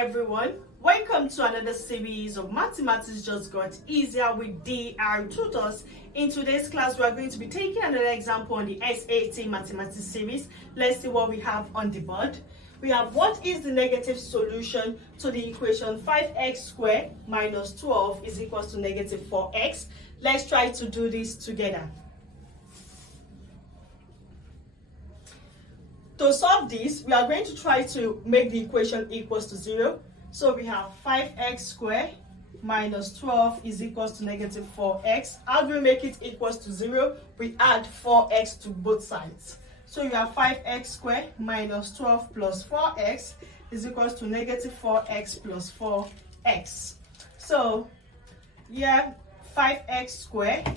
everyone, welcome to another series of Mathematics Just Got Easier with DR Tutors. In today's class we are going to be taking another example on the SAT Mathematics series. Let's see what we have on the board. We have, what is the negative solution to the equation 5x squared minus 12 is equals to negative 4x? Let's try to do this together. To solve this, we are going to try to make the equation equals to 0. So we have 5x squared minus 12 is equals to negative 4x. How do we make it equals to 0? We add 4x to both sides. So you have 5x squared minus 12 plus 4x is equals to negative 4x plus 4x. So yeah, 5x squared,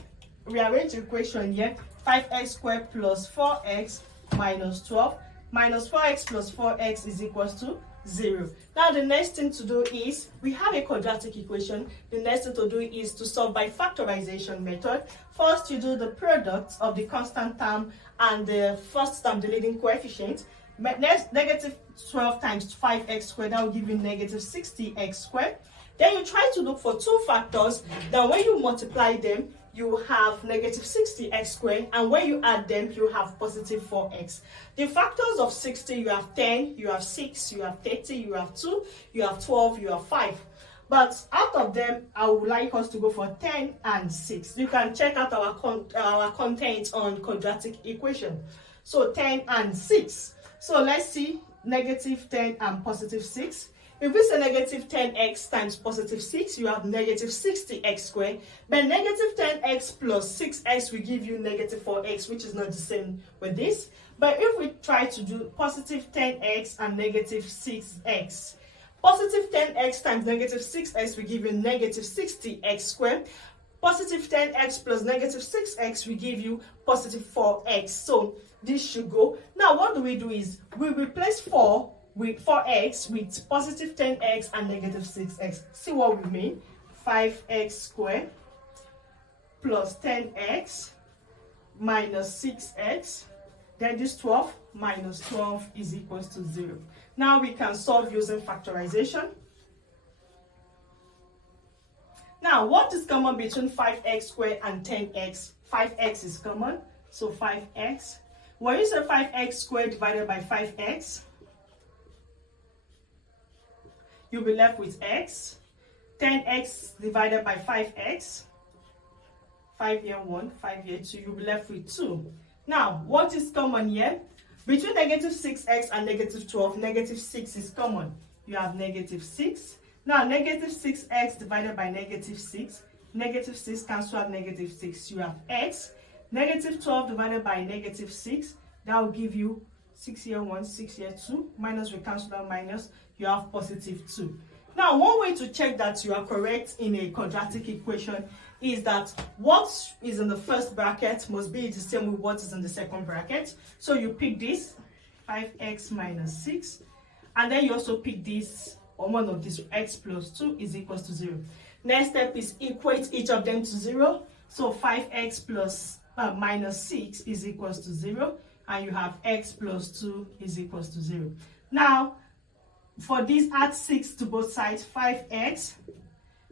rearrange the equation here, 5x squared plus 4x minus 12 minus 4x plus 4x is equals to 0. Now the next thing to do is, we have a quadratic equation. The next thing to do is to solve by factorization method. First you do the product of the constant term and the first term, the leading coefficient. Next, negative 12 times 5x squared, that will give you negative 60x squared. Then you try to look for two factors. Then when you multiply them, you have negative 60x squared, and when you add them, you have positive 4x. The factors of 60, you have 10, you have 6, you have 30, you have 2, you have 12, you have 5. But out of them, I would like us to go for 10 and 6. You can check out our content on quadratic equation. So 10 and 6. So let's see, negative 10 and positive 6. If we say negative 10x times positive 6, you have negative 60x squared. But negative 10x plus 6x will give you negative 4x, which is not the same with this. But if we try to do positive 10x and negative 6x, positive 10x times negative 6x will give you negative 60x squared. Positive 10x plus negative 6x will give you positive 4x. So this should go. Now what do is, we replace 4 with 4x with positive 10x and negative 6x. See what we mean? 5x squared plus 10x minus 6x. Then this 12 minus 12 is equals to 0. Now we can solve using factorization. Now what is common between 5x squared and 10x? 5x is common, so 5x. When you say 5x squared divided by 5x, you'll be left with x. 10x divided by 5x. 5 here 1, 5 here 2. You'll be left with 2. Now, what is common here? Between negative 6x and negative 12, negative 6 is common. You have negative 6. Now, negative 6x divided by negative 6. Negative 6 cancel out negative 6. You have x. Negative 12 divided by negative 6. That will give you 6 here 1, 6 here 2. Minus, we cancel out minus. You have positive 2. Now, one way to check that you are correct in a quadratic equation is that what is in the first bracket must be the same with what is in the second bracket. So you pick this, 5x minus 6. And then you also pick this, or one of these, x plus 2 is equals to 0. Next step is equate each of them to 0. So 5x plus minus 6 is equals to 0. And you have x plus 2 is equals to 0. Now, for this, add 6 to both sides. 5x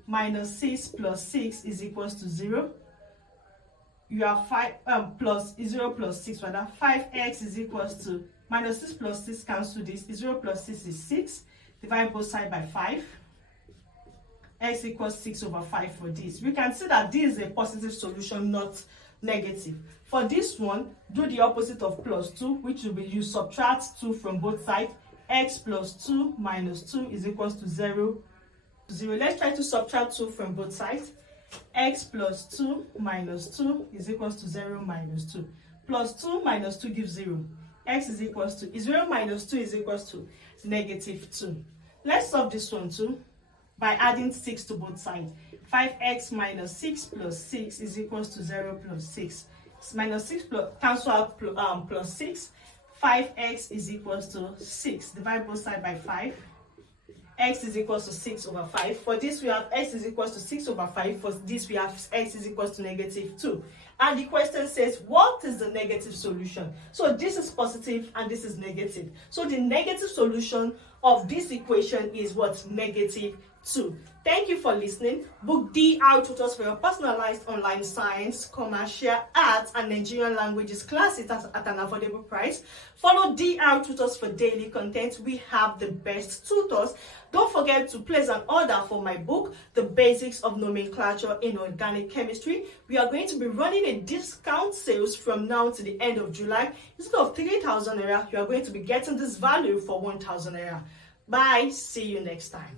minus 6 plus 6 is equals to 0. You have 0 plus 6 rather. 5x is equals to minus 6 plus 6 cancel this. 0 plus 6 is 6. Divide both sides by 5. X equals 6 over 5 for this. We can see that this is a positive solution, not negative. For this one, do the opposite of plus 2, which will be you subtract 2 from both sides. X plus 2 minus 2 is equals to 0. Let's try to subtract 2 from both sides. X plus 2 minus 2 is equals to 0 minus 2. Plus 2 minus 2 gives 0. X is equals to 0 minus 2 is equals to negative 2. Let's solve this one too by adding 6 to both sides. 5x minus 6 plus 6 is equals to 0 plus 6. Minus 6 plus cancel out plus 6. 5x is equals to 6. Divide both sides by 5. X is equals to 6 over 5. For this, we have x is equals to 6 over 5. For this, we have x is equals to negative 2. And the question says, what is the negative solution? So this is positive and this is negative. So the negative solution of this equation is what? Negative 2. Thank you for listening. Book DR Tutors for your personalized online science, commercial, arts, and Nigerian languages classes at an affordable price. Follow DR Tutors for daily content. We have the best tutors. Don't forget to place an order for my book, The Basics of Nomenclature in Organic Chemistry. We are going to be running a discount sales from now to the end of July. Instead of 3,000 naira, you are going to be getting this value for 1,000 naira. Bye. See you next time.